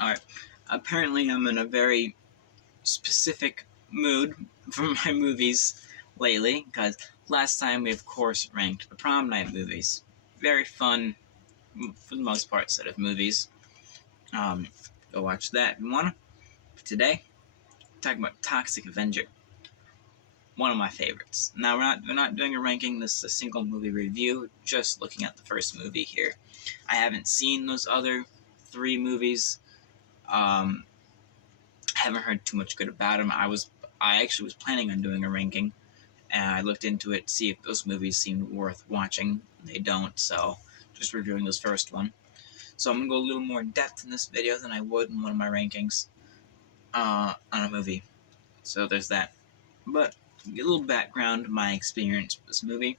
Alright, apparently I'm in a very specific mood for my movies lately, because last time we, of course, ranked the prom night movies. Very fun, for the most part, set of movies. Go watch that if you want to. Today, we're talking about Toxic Avenger. One of my favorites. Now, we're not doing a ranking, this is a single movie review, just looking at the first movie here. I haven't seen those other three movies. Haven't heard too much good about them. I actually was planning on doing a ranking, and I looked into it to see if those movies seemed worth watching. They don't, so just reviewing this first one. So I'm gonna go a little more in depth in this video than I would in one of my rankings on a movie. So there's that. But to get a little background of my experience with this movie.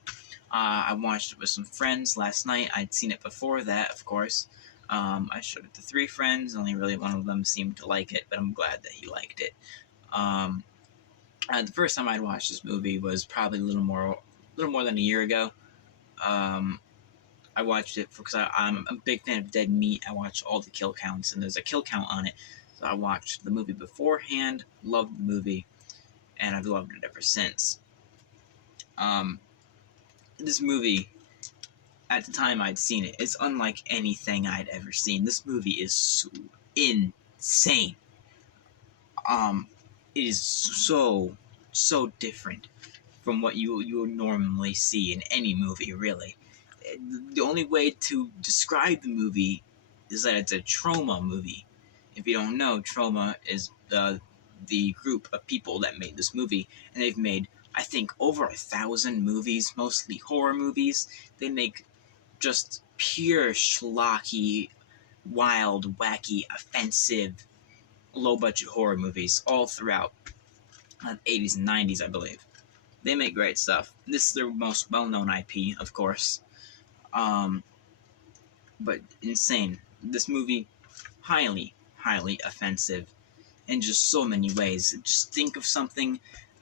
I watched it with some friends last night. I'd seen it before that, of course. I showed it to three friends. Only really one of them seemed to like it, but I'm glad that he liked it. The first time I'd watched this movie was probably a little more than a year ago. I watched it because I'm a big fan of Dead Meat. I watched all the kill counts, and there's a kill count on it. So I watched the movie beforehand, loved the movie, and I've loved it ever since. This movie, at the time I'd seen it, it's unlike anything I'd ever seen. This movie is so insane. It is so different from what you would normally see in any movie, really. The only way to describe the movie is that it's a trauma movie. If you don't know, Trauma is the group of people that made this movie, and they've made, I think, over 1,000 movies, mostly horror movies. They make just pure schlocky, wild, wacky, offensive, low-budget horror movies all throughout the 80s and 90s, I believe. They make great stuff. This is their most well-known IP, of course. But insane. This movie, highly offensive in just so many ways. Just think of something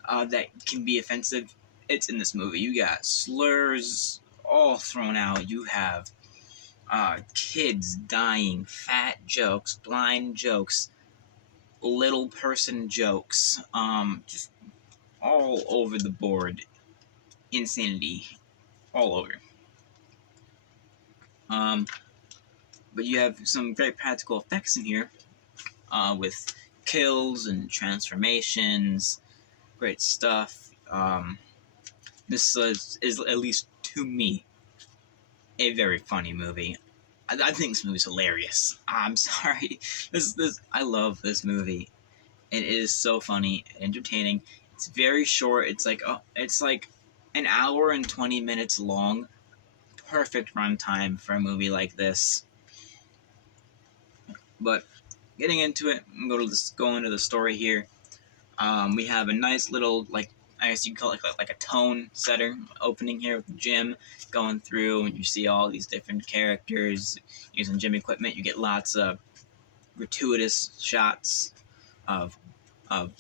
that can be offensive. It's in this movie. You got slurs all thrown out. You have kids dying, fat jokes, blind jokes, little person jokes, just all over the board. Insanity all over. But you have some very practical effects in here, with kills and transformations. Great stuff. This is, at least to me, a very funny movie. I think this movie's hilarious. I'm sorry. I love this movie. It is so funny and entertaining. It's very short. It's like an hour and 20 minutes long. Perfect runtime for a movie like this. But getting into it, I'm going to go into the story here. We have a nice little, I guess you could call it like a tone setter opening here with Jim going through, and you see all these different characters using gym equipment. You get lots of gratuitous shots of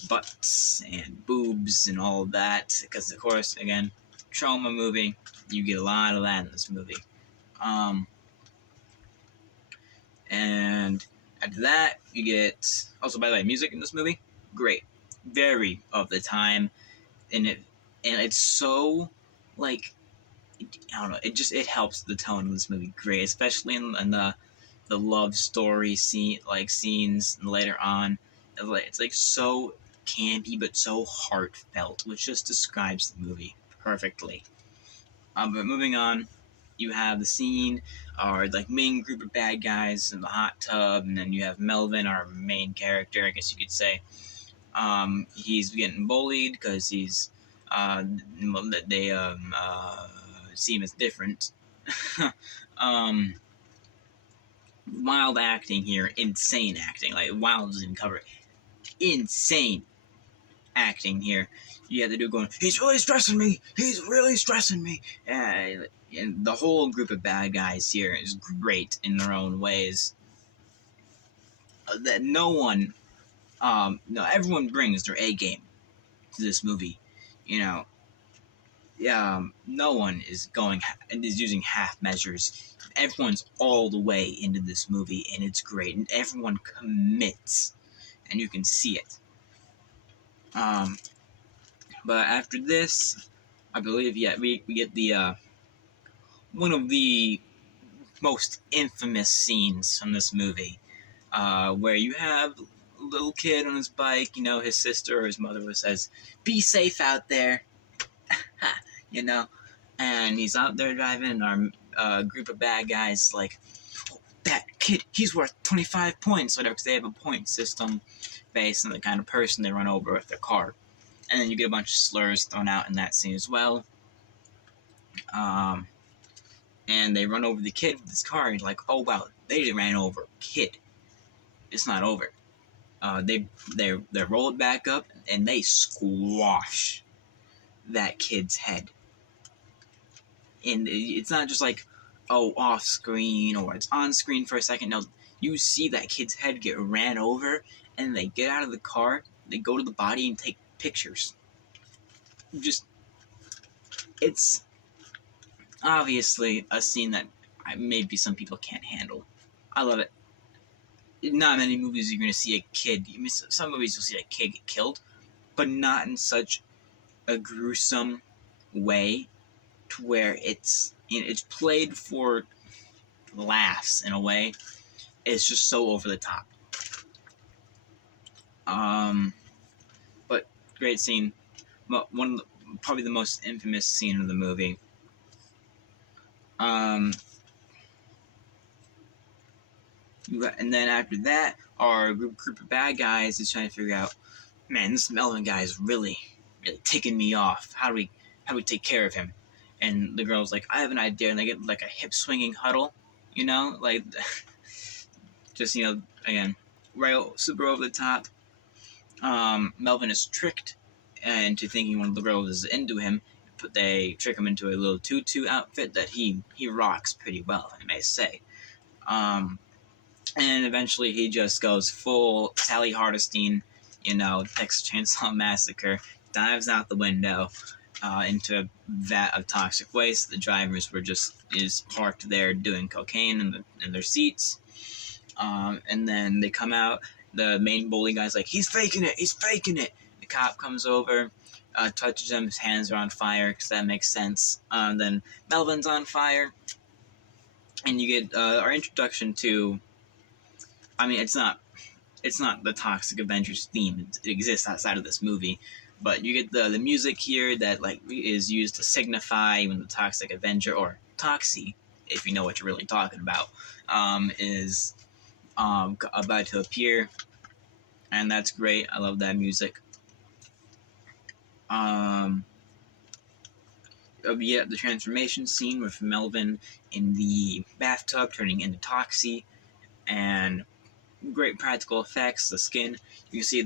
butts and boobs and all of that, because of course, again, trauma movie, you get a lot of that in this movie. And after that, you get, also, by the way, music in this movie, great, very of the time, and it's so, I don't know, it helps the tone of this movie great, especially in the love story scenes later on. It's so campy but so heartfelt, which just describes the movie perfectly. But moving on, you have the scene, or main group of bad guys in the hot tub, and then you have Melvin, our main character, I guess you could say. He's getting bullied because he's they see him as different. Wild acting here, insane acting. Wild doesn't even cover it. Insane acting here. You have the dude going, he's really stressing me. He's really stressing me. And the whole group of bad guys here is great in their own ways. That everyone brings their A game to this movie. no one is using half measures. Everyone's all the way into this movie, and it's great, and everyone commits, and you can see it. But after this, I believe, we get the one of the most infamous scenes from this movie, where you have a little kid on his bike. His sister or his mother says, "Be safe out there," you know, and he's out there driving, and our group of bad guys like, "Oh, that kid, he's worth 25 points," whatever, because they have a point system based on the kind of person they run over with their car. And then you get a bunch of slurs thrown out in that scene as well. And they run over the kid with his car, and you're like, oh wow, they ran over a kid. It's not over. They roll it back up, and they squash that kid's head. And it's not just like, oh, off screen or it's on screen for a second. No, you see that kid's head get ran over, and they get out of the car, they go to the body and take pictures. It's obviously a scene that maybe some people can't handle. I love it. Not many movies you're going to see a kid. Some movies you'll see a kid get killed, but not in such a gruesome way to where it's played for laughs in a way. It's just so over the top. But great scene. Probably the most infamous scene of the movie. And then after that, our group of bad guys is trying to figure out, man, this Melvin guy is really, really ticking me off. How do we take care of him? And the girl's like, I have an idea, and they get like a hip swinging huddle, like just again, right, super over the top. Melvin is tricked into thinking one of the girls is into him, but they trick him into a little tutu outfit that he rocks pretty well, I may say. And eventually he just goes full Sally Hardesty, Texas Chainsaw Massacre, dives out the window into a vat of toxic waste. The drivers is parked there doing cocaine in their seats. And then they come out. The main bully guy's like, he's faking it. The cop comes over, touches him. His hands are on fire, because that makes sense. Then Melvin's on fire. And you get our introduction to... it's not the Toxic Avengers theme. It exists outside of this movie. But you get the music here that is used to signify when the Toxic Avenger, or Toxie, if you know what you're really talking about, is about to appear. And that's great. I love that music. The transformation scene with Melvin in the bathtub turning into Toxie, and great practical effects. The skin, you see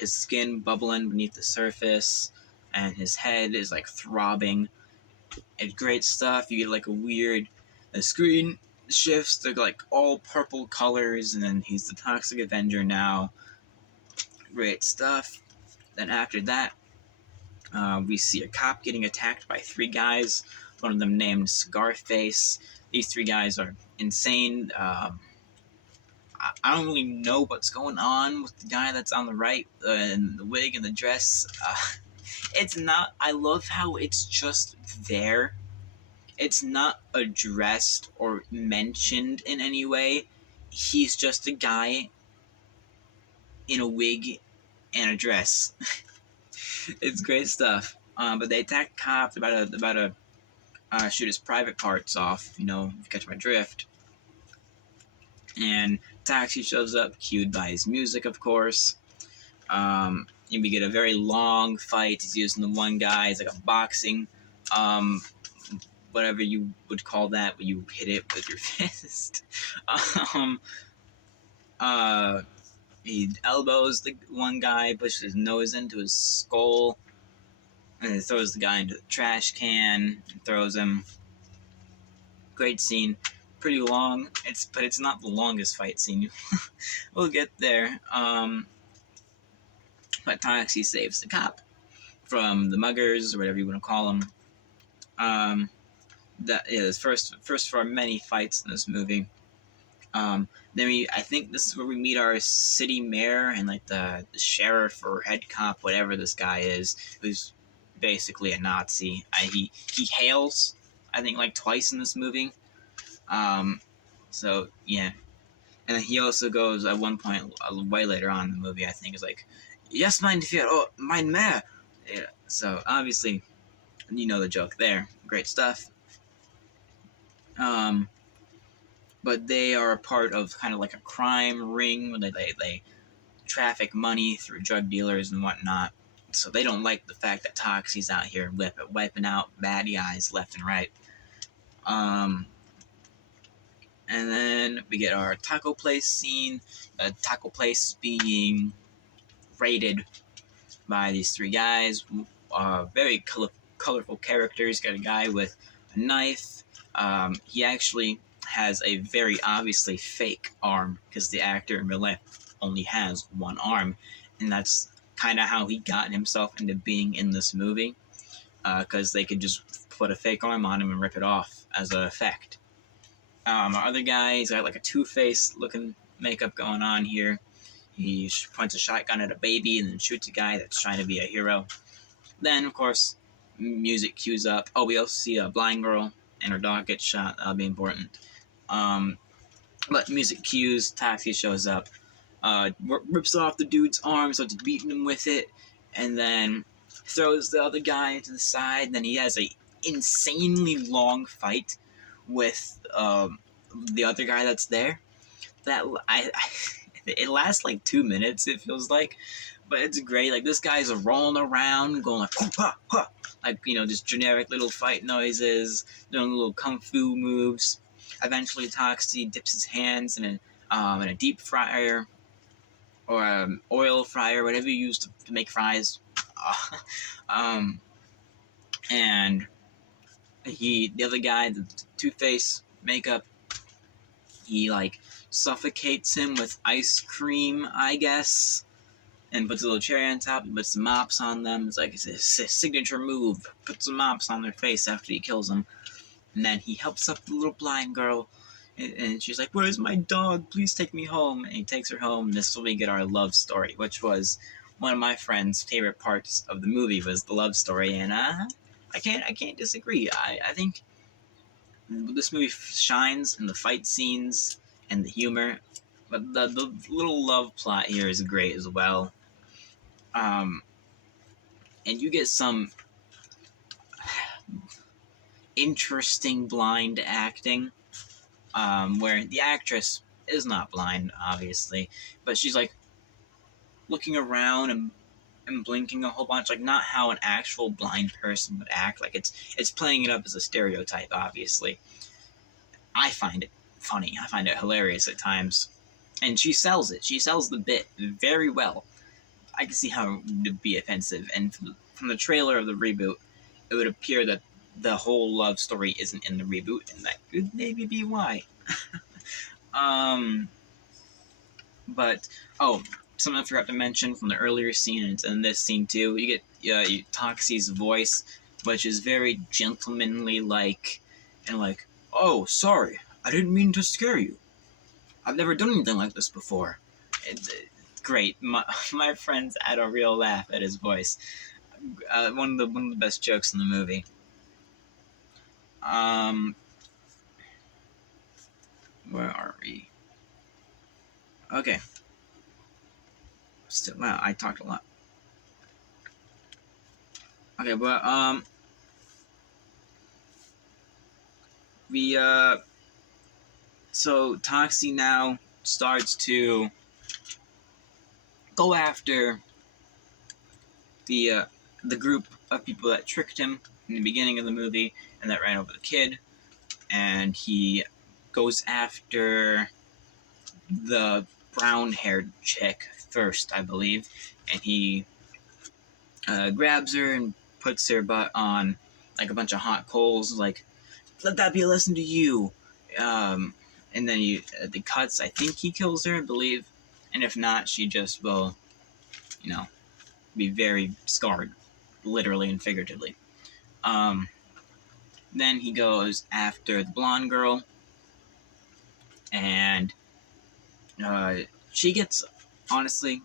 his skin bubbling beneath the surface, and his head is throbbing. It's great stuff. You get the screen shifts to all purple colors, and then he's the Toxic Avenger now. Great stuff. Then after that, we see a cop getting attacked by 3 guys, one of them named Scarface. These 3 guys are insane. I don't really know what's going on with the guy that's on the right, and the wig and the dress. It's not... I love how it's just there. It's not addressed or mentioned in any way. He's just a guy in a wig and a dress. It's great stuff. But they attack cops about to shoot his private parts off. If you catch my drift. And Taxi shows up, cued by his music, of course. And we get a very long fight. He's using the one guy. It's like a boxing, whatever you would call that, when you hit it with your fist. He elbows the one guy, pushes his nose into his skull, and he throws the guy into the trash can, and throws him. Great scene. Pretty long, but it's not the longest fight scene. We'll get there. But Toxie saves the cop. from the muggers, or whatever you want to call them. That is first for our many fights in this movie. Then I think this is where we meet our city mayor and like the sheriff or head cop, whatever this guy is, who's basically a Nazi. He hails, I think, like twice in this movie. So yeah, and then he also goes at one point, way later on in the movie, I think, is like, "Yes, mein Führer, oh, mein Mayor." Yeah, so obviously, you know the joke there. Great stuff. But they are a part of kind of like a crime ring where they traffic money through drug dealers and whatnot. So they don't like the fact that Toxie's out here wiping out bad guys left and right. And then we get our taco place scene. The taco place being raided by these three guys. Very colorful characters. Got a guy with a knife. He actually has a very obviously fake arm because the actor in real life only has one arm, and that's kind of how he got himself into being in this movie, because they could just put a fake arm on him and rip it off as an effect. Our other guy, he's got like a Two-Face looking makeup going on here. He points a shotgun at a baby and then shoots a guy that's trying to be a hero. Then, of course, music cues up. Oh, we also see a blind girl and her dog gets shot. That'll be important. But music cues, Taxi shows up, rips off the dude's arm, starts beating him with it, and then throws the other guy to the side. Then he has a insanely long fight with the other guy that's there. It lasts like 2 minutes, it feels like, but it's great. Like, this guy's rolling around, going like, ha, ha, like, just generic little fight noises, doing little kung fu moves. Eventually, Toxie dips his hands in a deep fryer or an oil fryer, whatever you use to make fries. And the other guy, the Two-Face makeup, he like suffocates him with ice cream, I guess, and puts a little cherry on top and puts some mops on them. It's like it's a signature move. Puts some mops on their face after he kills them. And then he helps up the little blind girl, and she's like, "Where's my dog? Please take me home." And he takes her home. This is when we get our love story, which was one of my friend's favorite parts of the movie, was the love story, and I can't disagree. I think this movie shines in the fight scenes and the humor, but the little love plot here is great as well. And you get some interesting blind acting, where the actress is not blind, obviously, but she's like looking around and blinking a whole bunch, like not how an actual blind person would act. Like it's playing it up as a stereotype, obviously. I find it funny. I find it hilarious at times, and she sells it. She sells the bit very well. I can see how it would be offensive, and from the trailer of the reboot, it would appear that the whole love story isn't in the reboot, and that could maybe be why. But something I forgot to mention from the earlier scene, and it's in this scene too. You get Toxie's voice, which is very gentlemanly, and like, "Oh, sorry, I didn't mean to scare you. I've never done anything like this before." It's great. My friends had a real laugh at his voice. One of the best jokes in the movie. Where are we? Okay. Still, wow, I talked a lot. Okay, but so Toxie now starts to go after the group of people that tricked him in the beginning of the movie and that ran over the kid, and he goes after the brown-haired chick first, I believe, and he grabs her and puts her butt on like a bunch of hot coals, like, "Let that be a lesson to you." And then the cuts, I think he kills her, I believe, and if not, she just will, be very scarred literally and figuratively. Then he goes after the blonde girl, and she gets, honestly,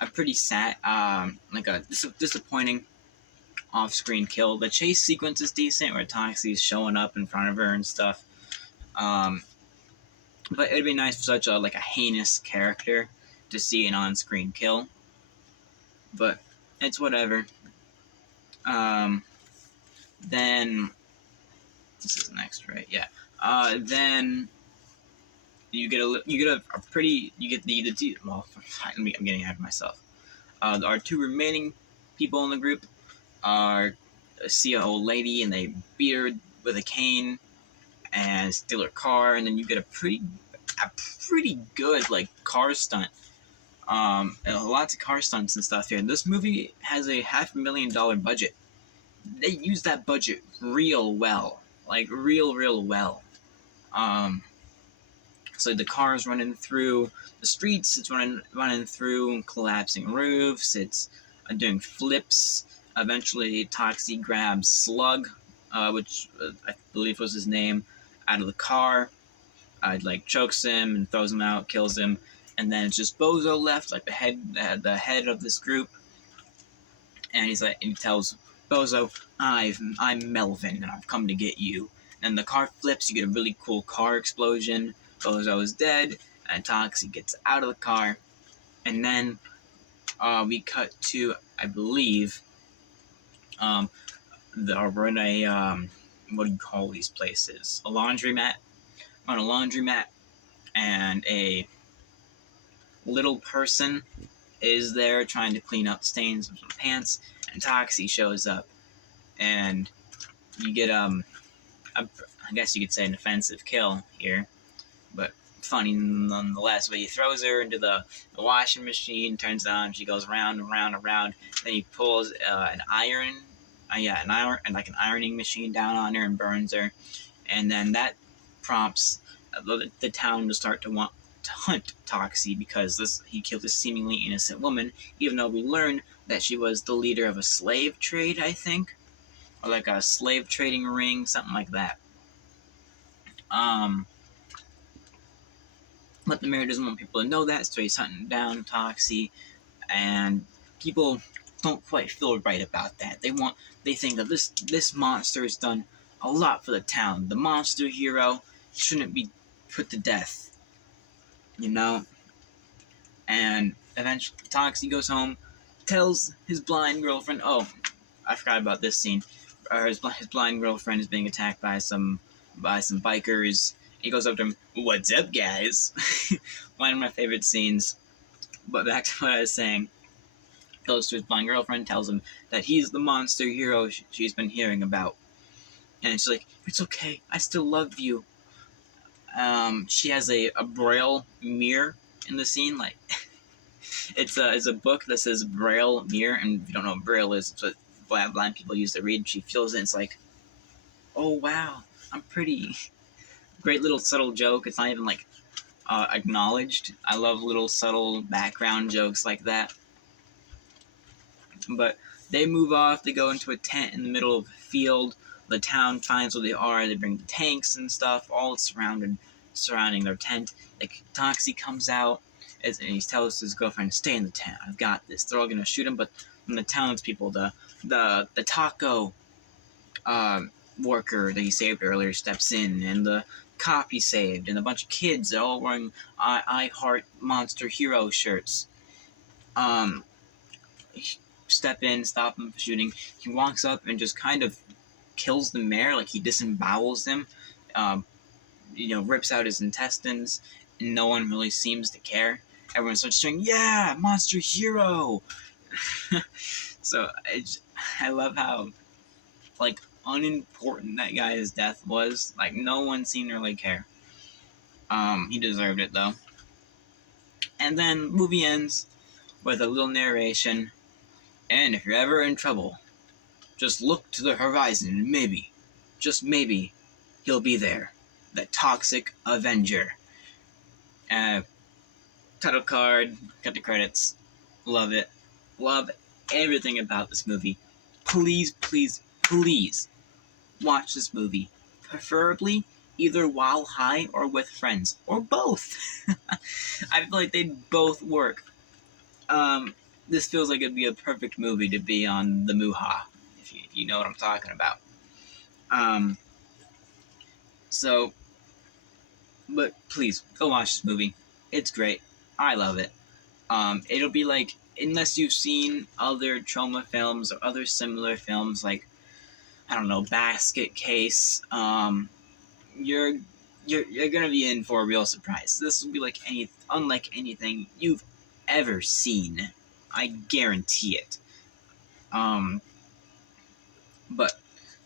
a pretty sad, like a disappointing off-screen kill. The chase sequence is decent, where Toxie's showing up in front of her and stuff. But it'd be nice for such a heinous character to see an on-screen kill. But it's whatever. Then this is next, right? Yeah. Then you get a pretty well. I'm getting ahead of myself. Our two remaining people in the group are see an old lady and they beat her with a cane and steal her car, and then you get a pretty good car stunt. Lots of car stunts and stuff here. This movie has a $500,000 budget. They use that budget real well, real well. So the car's running through the streets. It's running through collapsing roofs. It's doing flips. Eventually, Toxie grabs Slug, which I believe was his name, out of the car. Chokes him and throws him out, kills him, and then it's just Bozo left, the head of this group. And he tells Bozo, I'm Melvin, and I've come to get you. And the car flips. You get a really cool car explosion. Bozo is dead, and Toxie gets out of the car. And then we cut to, I believe, we're in a what do you call these places? A laundromat. On a laundromat, and a little person is there trying to clean up stains of some pants, and Toxie shows up, and you get I guess you could say an offensive kill here, but funny nonetheless. But he throws her into the washing machine, turns it on, she goes round and round and round. Then he pulls an ironing machine down on her and burns her, and then that prompts the town to start to want to hunt Toxie because he killed this seemingly innocent woman, even though we learn that she was the leader of a slave trade, I think, or a slave trading ring, something like that. But the mayor doesn't want people to know that, so he's hunting down Toxie, and people don't quite feel right about that. They think that this monster has done a lot for the town. The monster hero shouldn't be put to death, And eventually, Toxie goes home, tells his blind girlfriend. Oh, I forgot about this scene. His blind girlfriend is being attacked by some bikers. He goes up to him, "What's up, guys?" One of my favorite scenes. But back to what I was saying. Goes to his blind girlfriend, tells him that he's the monster hero she's been hearing about. And she's like, "It's okay, I still love you." She has a Braille mirror in the scene. It's a book that says Braille mirror, and if you don't know what Braille is, it's what blind people use to read. She feels it, and it's like, oh wow, I'm pretty. Great little subtle joke. It's not even acknowledged. I love little subtle background jokes like that. But they move off. They go into a tent in the middle of a field. The town finds where they are. They bring the tanks and stuff, all surrounding their tent. Toxie comes out, and he tells his girlfriend, "Stay in the tent. I've got this." They're all gonna shoot him, but when the townspeople, the taco worker that he saved earlier steps in, and the cop he saved, and a bunch of kids, they're all wearing I Heart Monster Hero shirts. Step in, stop him from shooting. He walks up and just kind of kills the mayor, he disembowels him, rips out his intestines, and no one really seems to care. Everyone starts saying, "Yeah, monster hero!" So I love how unimportant that guy's death was. No one seemed to really care. He deserved it though. And then the movie ends with a little narration. And if you're ever in trouble, just look to the horizon and maybe, just maybe, he'll be there. The Toxic Avenger. Title card, cut the credits. Love it. Love everything about this movie. please, please, please watch this movie. Preferably either while high or with friends, or both. I feel like they'd both work. This feels like it'd be a perfect movie to be on the Muha, if you know what I'm talking about. So, but please go watch this movie. It's great. I love it. It'll be like, unless you've seen other trauma films or other similar films, like, I don't know, Basket Case, you're gonna be in for a real surprise. This will be like unlike anything you've ever seen. I guarantee it. But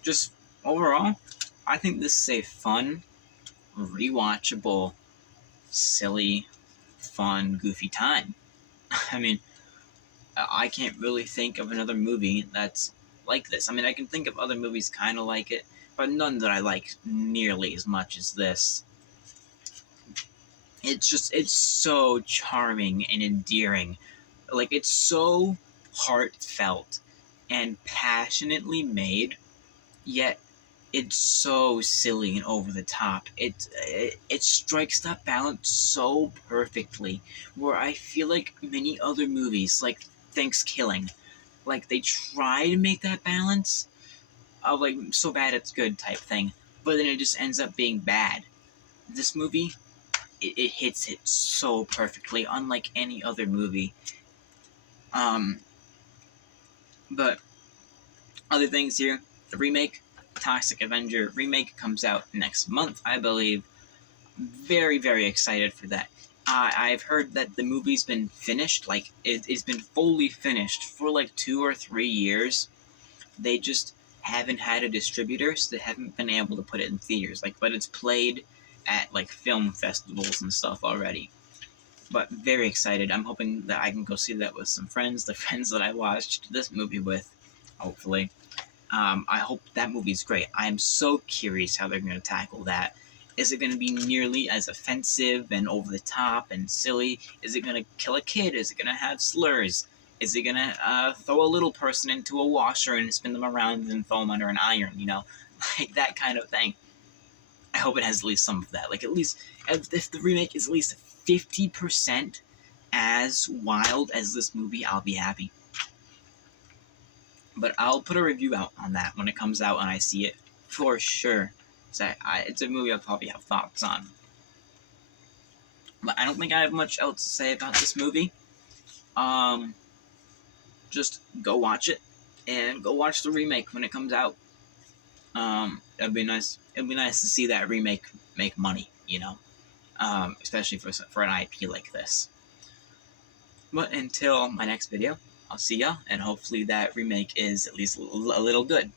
just overall, I think this is a fun, rewatchable, silly, fun, goofy time. I mean, I can't really think of another movie that's like this. I mean, I can think of other movies kind of like it, but none that I like nearly as much as this. It's so charming and endearing. Like, it's so heartfelt and passionately made, yet it's so silly and over the top. It strikes that balance so perfectly, where I feel like many other movies, like Thanksgiving, like they try to make that balance of like so bad it's good type thing, but then it just ends up being bad. This movie, it hits it so perfectly, unlike any other movie. But other things here, the remake, Toxic Avenger remake, comes out next month, I believe. Very, very excited for that. I've heard that the movie's been finished, like, it's been fully finished for like 2 or 3 years. They just haven't had a distributor, so they haven't been able to put it in theaters. Like, but it's played at like film festivals and stuff already. But very excited. I'm hoping that I can go see that with some friends, the friends that I watched this movie with, hopefully. I hope that movie's great. I am so curious how they're going to tackle that. Is it going to be nearly as offensive and over the top and silly? Is it going to kill a kid? Is it going to have slurs? Is it going to throw a little person into a washer and spin them around and throw them under an iron, you know? Like that kind of thing. I hope it has at least some of that. Like, at least, if the remake is at least 50% as wild as this movie, I'll be happy. But I'll put a review out on that when it comes out and I see it for sure. So it's a movie I'll probably have thoughts on. But I don't think I have much else to say about this movie. Just go watch it and go watch the remake when it comes out. It'd be nice. It'd be nice to see that remake make money, you know, especially for an IP like this. But until my next video, I'll see ya, and hopefully that remake is at least a little good.